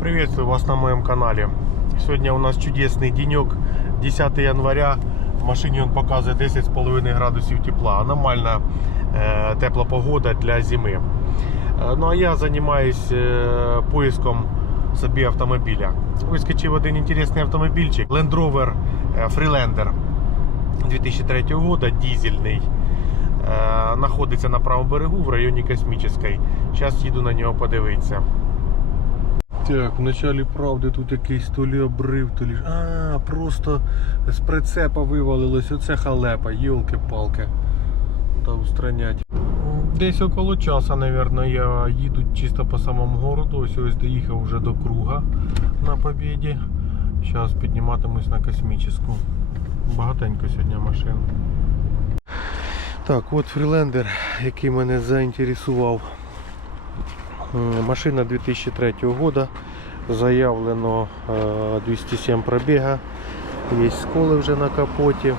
Приветствую вас на моем канале. Сегодня у нас чудесный денек, 10 января. В машині он показує 10,5 градусів тепла. Аномально е, тепла погода для зими. Е, ну а я займаюсь е, поиском собі автомобіля. Вискочив один інтересний автомобільчик. Land Rover Freelander 2003 года, дизельний. Е, Знаходиться на правому берегу в районі Космічної. Зараз їду на нього подивитися. Так, в началі правди тут якийсь то лі обрив, то лі. А, просто з прицепа вивалилось. Оце халепа, йолки-палки. Та устранять. Десь около часа, мабуть, я їду чисто по самому городу. Ось ось доїхав вже до круга на Побєді. Зараз підніматимусь на космічну. Багатенько сьогодні машин. Так, от фрілендер, який мене заінтересував. Машина 2003 года. Заявлено е, 207 пробіга. Є сколи вже на капоті.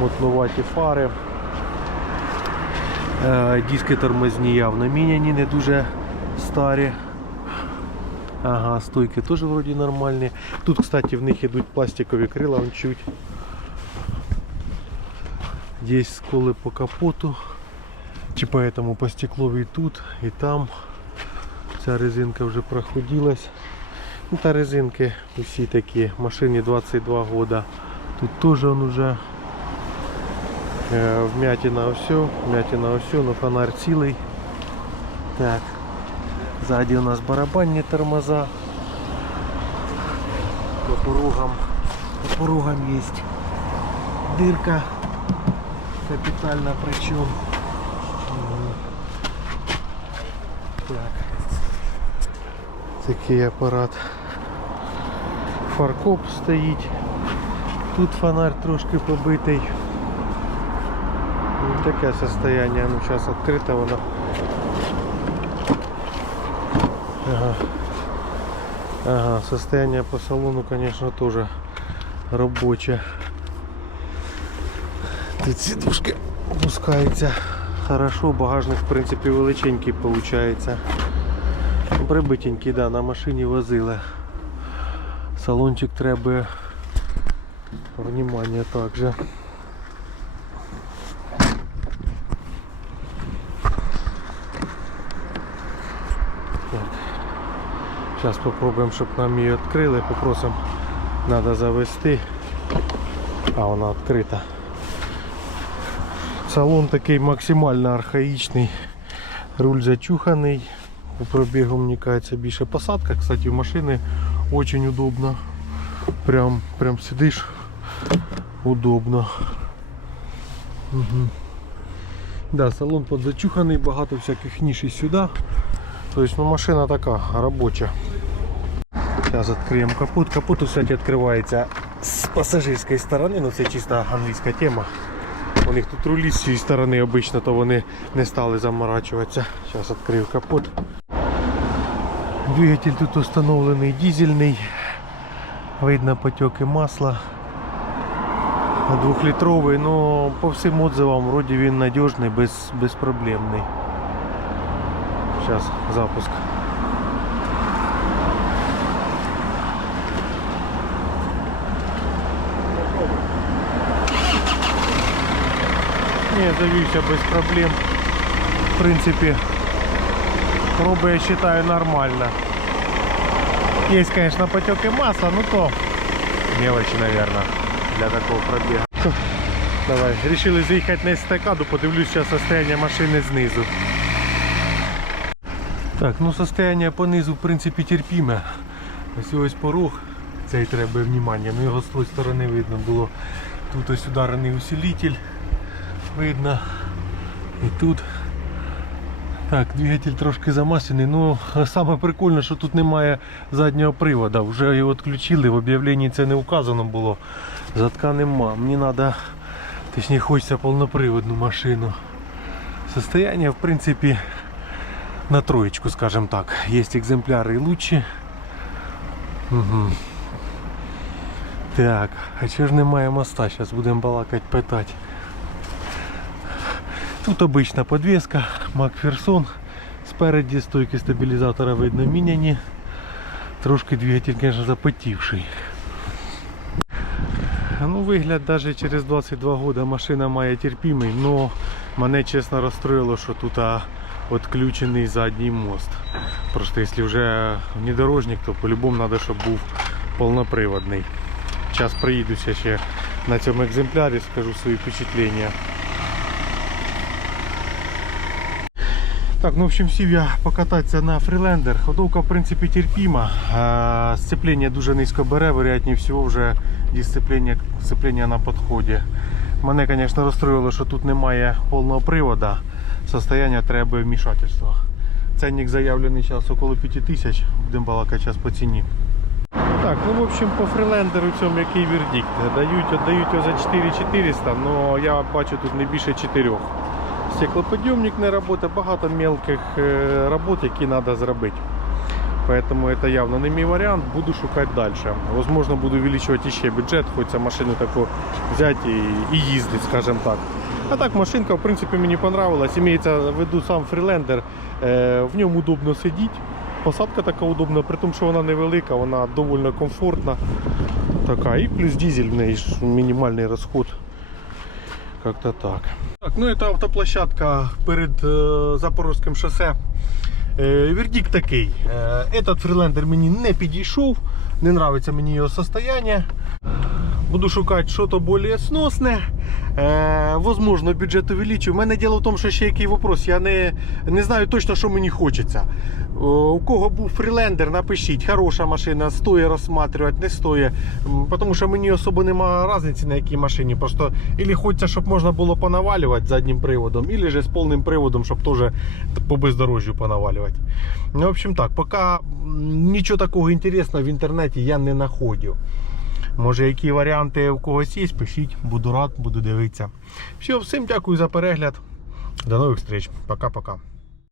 Мутнуваті фари. Е, Диски тормозні явно міняні, не дуже старі. Ага, стойки теж вроді нормальні. Тут, кстати, в них йдуть пластикові крила, он чуть. Є сколи по капоту. Чи поэтому по стеклу і тут, і там. Ця резинка вже проходилась. Ну, та резинки усі такі. Машині 22 года. Тут теж он уже е, вмятина все, вмятина все, но фонарь цілий. Так. Ззаді у нас барабанні тормоза. По порогам, по порогам є дирка. Капітальна причому. Так. Такий апарат. Фаркоп стоїть. Тут фонарь трошки побитий. Ну, таке состояние. Ну зараз відкрита вона. Ага. Ага, состояние по салону, конечно, тоже рабочее. Тут сидушки опускаються хорошо, багажник в принципі величенький виходить. Прибитенький, да, на машині возили. Салончик треба внимание также. Зараз попробуємо, щоб нам її відкрили. Попросимо, треба завести. А вона відкрита. Салон такий максимально архаїчний. Руль зачуханий. У пробігу мені кажеться більше посадка. Кстати, в машини очень удобно. Прям, прям сидиш удобно. Угу. Да, салон подзачуханий, багато всяких ніж і сюди. Тобто ну, машина така робоча. Зараз відкриємо капот. Капот, кстати, відкривається з пасажирської сторони, ну це чисто англійська тема. У них тут рулі з цієї сторони обично, то вони не стали заморачуватися. Зараз відкрию капот. Двигатель тут установлений дизельний. Видно потеки масла. Двухлітровий, но по всім отзывам вроде він надіжний, без, безпроблемний. Сейчас запуск. Не, завівся без проблем. В принципе, пробы я считаю нормально. Есть, конечно, потеки масла, но то мелочи, наверное, для такого пробега. Давай, решили заїхати на естакаду, подивлюсь зараз состояние машини знизу. Так, ну состояние по низу в принципі терпіме. Ось ось порог, цей треба внимання, ну його з тої сторони видно було. Тут ось ударений усилитель, видно. І тут. Так, двигатель трошки замаслений, ну саме прикольне, що тут немає заднього привода. Вже його відключили, в об'явленні це не вказано було. Задка нема. Мені треба, точніше хочеться повноприводну машину. Состояние в принципі на троечку, скажем так. Есть экземпляры и лучше. Угу. Так, а чого ж немає моста? Зараз будемо балакати, питати. Тут обична подвеска, Макферсон. Спереді стойки стабілізатора видно міняні. Трошки двигатель, конечно, запотівший. Ну, вигляд навіть через 22 года машина має терпімий, но мене чесно розстроїло, що тут відключений задній мост. Просто якщо вже внедорожник, то по-любому треба, щоб був повноприводний. Зараз проїдуся ще на цьому екземплярі, скажу свої впечатлення. Так, ну в общем, сів я покататися на фрілендер. Ходовка, в принципі, терпіма. Сцеплення дуже низько бере, вероятніше всього вже дисципління, сцеплення на підході. Мене, звісно, розстроїло, що тут немає повного приводу. Состояння треба вмішательства. Ценник заявлений зараз около 5000, будемо балакати зараз по ціні. Так, ну в общем по фрилендеру цьому який вердикт. Дають, віддають його за 4400, але я бачу тут не більше 4. Стеклоподйомник не працює, багато мелких е, робот, які треба зробити. Поэтому это явно не мій варіант, буду шукати далі. Возможно, буду увеличивать ще бюджет, хочеться машину таку взяти і, і їздити, скажімо так. А так машинка, в принципі, мені понравилась. Имеется в виду сам фрилендер, е, в ньому удобно сидіти. Посадка така удобна, при тому, що вона невелика, вона доволі комфортна. Така. І плюс дизель в неї мінімальний розход. Как-то так. Ну это автоплощадка перед е, Запорозьким шосе. Е, вердикт такий. Е, этот фрилендер мені не підійшов, не нравиться мені його состояние. Буду шукати щось більш сносне. Е, возможно, бюджет увеличу. У мене діло в тому, що ще який вопрос. Я не, не знаю точно, що мені хочеться. О, у кого був фрілендер, напишіть, хороша машина, стоїть розсматривати, не стоїть. Тому що мені особо немає різниці на якій машині. Просто ілі хочеться, щоб можна було понавалювати заднім приводом, ілі же з повним приводом, щоб теж по бездорожжю понавалювати. Ну, в общем так, поки нічого такого інтересного в інтернеті я не знаходив. Може, які варіанти у когось є, пишіть, буду рад, буду дивитися. Все, всім дякую за перегляд. До нових зустріч. Пока-пока.